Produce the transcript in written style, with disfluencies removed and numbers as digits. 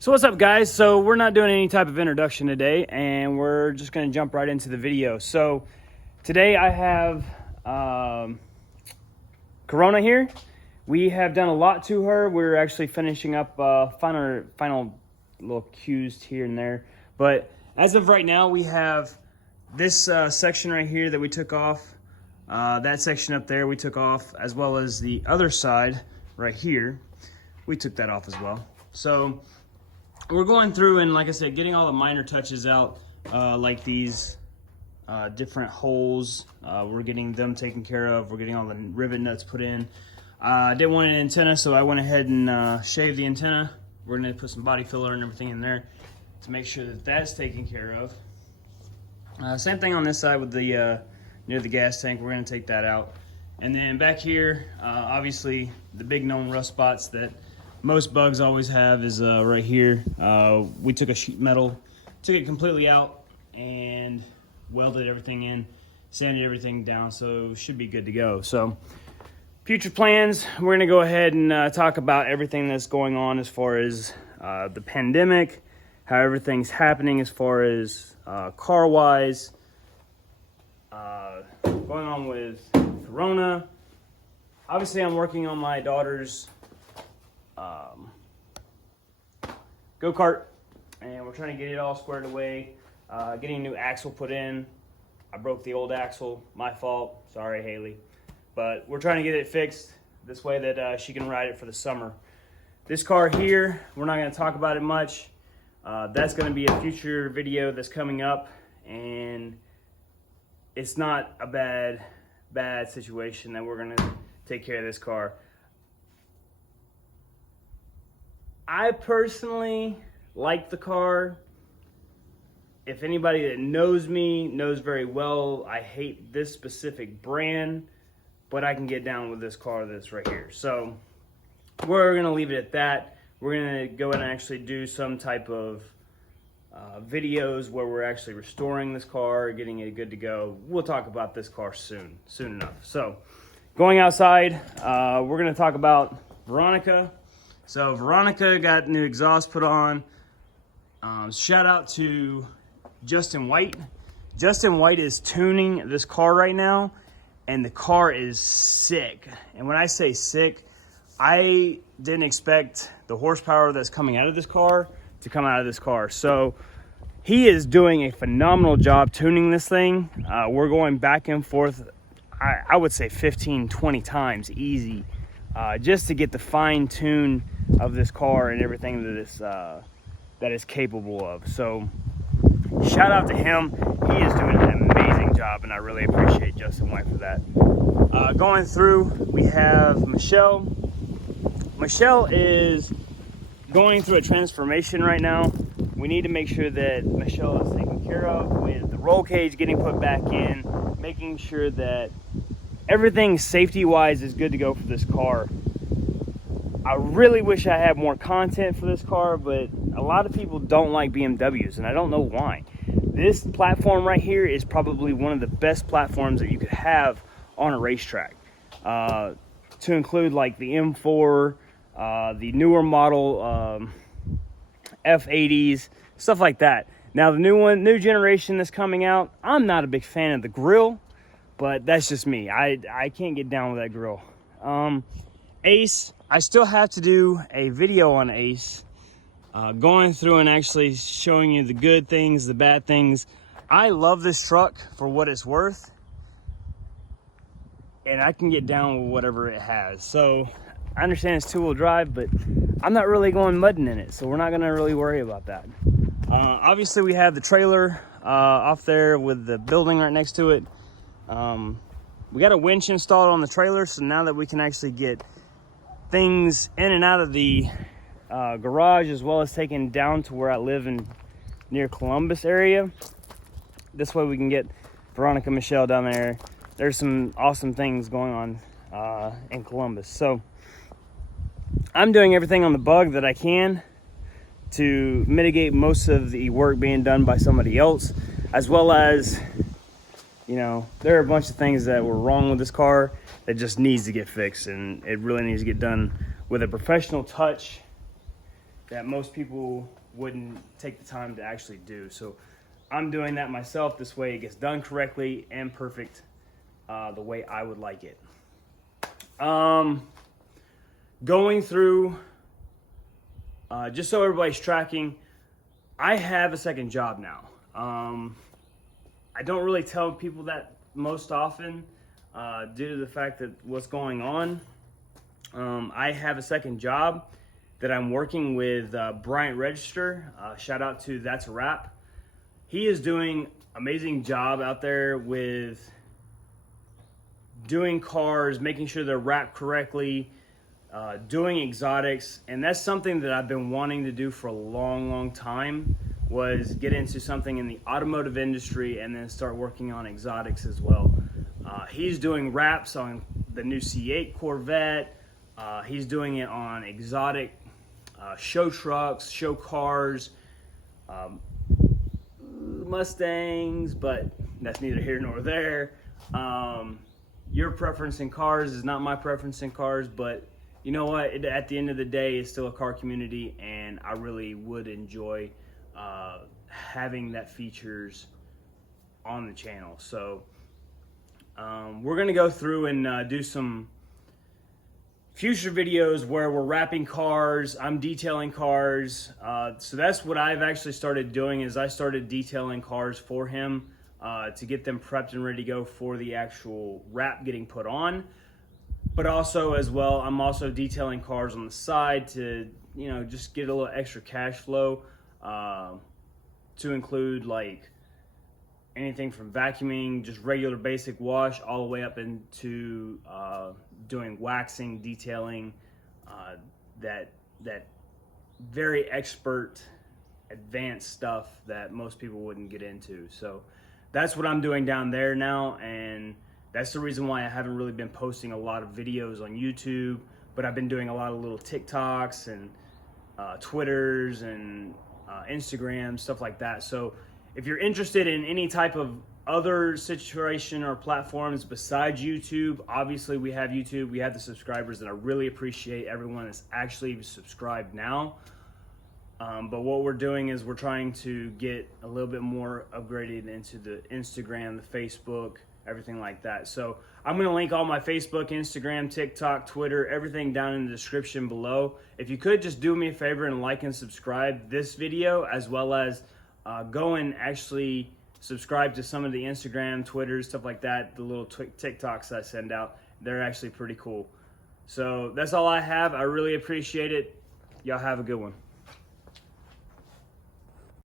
So what's up, guys? So we're not doing any type of introduction today, and we're just going to jump right into the video. So today I have Corona here. We have done a lot to her. We're actually finishing up final little cues here and there. But as of right now, we have this section right here that we took off. That section up there we took off, as well as the other side right here. We took that off as well. So we're going through and, like I said, getting all the minor touches out, like these different holes. We're getting them taken care of. We're getting all the rivet nuts put in. I didn't want an antenna, so I went ahead and shaved the antenna. We're going to put some body filler and everything in there to make sure that that's taken care of. Same thing on this side with the near the gas tank. We're going to take that out. And then back here, obviously, the big known rust spots that most bugs always have is right here. We took a sheet metal, took it completely out, and welded everything in, sanded everything down, so it should be good to go. So future plans, we're going to go ahead and talk about everything that's going on as far as the pandemic, how everything's happening as far as car-wise, going on with Corona. Obviously, I'm working on my daughter's go-kart, and we're trying to get it all squared away, getting a new axle put in. I broke the old axle, my fault, sorry Haley, but we're trying to get it fixed this way that she can ride it for the summer. This car here, we're not going to talk about it much. That's going to be a future video that's coming up, and it's not a bad situation that we're going to take care of this car. I personally like the car. If anybody that knows me knows very well, I hate this specific brand, but I can get down with this car that's right here. So we're gonna leave it at that. We're gonna go and actually do some type of videos where we're actually restoring this car, getting it good to go. We'll talk about this car soon enough. So going outside, we're gonna talk about Veronica. So Veronica got new exhaust put on. Shout out to Justin White. Justin White is tuning this car right now, and the car is sick. And when I say sick, I didn't expect the horsepower that's coming out of this car to come out of this car. So he is doing a phenomenal job tuning this thing. We're going back and forth, I would say 15, 20 times easy, just to get the fine tune of this car and everything that is capable of. So shout out to him. He is doing an amazing job, and I really appreciate Justin White for that. Going through, we have Michelle. Michelle is going through a transformation right now. We need to make sure that Michelle is taken care of with the roll cage getting put back in, making sure that everything safety-wise is good to go for this car. I really wish I had more content for this car, but a lot of people don't like BMWs, and I don't know why. This platform right here is probably one of the best platforms that you could have on a racetrack. To include like the M4, the newer model F80s, stuff like that. Now the new generation that's coming out, I'm not a big fan of the grill, but that's just me. I can't get down with that grill. Ace, I still have to do a video on Ace, going through and actually showing you the good things, the bad things. I love this truck for what it's worth, and I can get down with whatever it has. So I understand it's two-wheel drive, but I'm not really going mudding in it, so we're not going to really worry about that. Obviously, we have the trailer off there with the building right next to it. We got a winch installed on the trailer, so now that we can actually get things in and out of the garage, as well as taken down to where I live in near Columbus area. This way we can get Veronica, Michelle down there. There's some awesome things going on in Columbus. So I'm doing everything on the bug that I can to mitigate most of the work being done by somebody else, as well as, you know, there are a bunch of things that were wrong with this car that just needs to get fixed, and it really needs to get done with a professional touch that most people wouldn't take the time to actually do. So I'm doing that myself. This way it gets done correctly and perfect, the way I would like it. Going through, just so everybody's tracking, I have a second job now. I don't really tell people that most often, due to the fact that what's going on. I have a second job that I'm working with Bryant Register. Shout out to That's a Wrap. He is doing amazing job out there with doing cars, making sure they're wrapped correctly, doing exotics, and that's something that I've been wanting to do for a long time, was get into something in the automotive industry and then start working on exotics as well. He's doing wraps on the new C8 Corvette. He's doing it on exotic show trucks, show cars, Mustangs, but that's neither here nor there. Your preference in cars is not my preference in cars, but you know what? At the end of the day, it's still a car community, and I really would enjoy having that features on the channel. So we're gonna go through and do some future videos where we're wrapping cars, I'm detailing cars. So that's what I've actually started doing, is I started detailing cars for him to get them prepped and ready to go for the actual wrap getting put on. But also as well, I'm also detailing cars on the side to, you know, just get a little extra cash flow, to include like anything from vacuuming, just regular basic wash, all the way up into doing waxing, detailing, that very expert, advanced stuff that most people wouldn't get into. So that's what I'm doing down there now, and that's the reason why I haven't really been posting a lot of videos on YouTube, but I've been doing a lot of little TikToks and Twitters and Instagram, stuff like that. So if you're interested in any type of other situation or platforms besides YouTube, obviously we have YouTube, we have the subscribers, and I really appreciate everyone that's actually subscribed now. But what we're doing is we're trying to get a little bit more upgraded into the Instagram, the Facebook, everything like that. So I'm going to link all my Facebook, Instagram, TikTok, Twitter, everything down in the description below. If you could just do me a favor and like and subscribe this video, as well as go and actually subscribe to some of the Instagram, Twitter, stuff like that, the little TikToks I send out. They're actually pretty cool. So that's all I have. I really appreciate it. Y'all have a good one.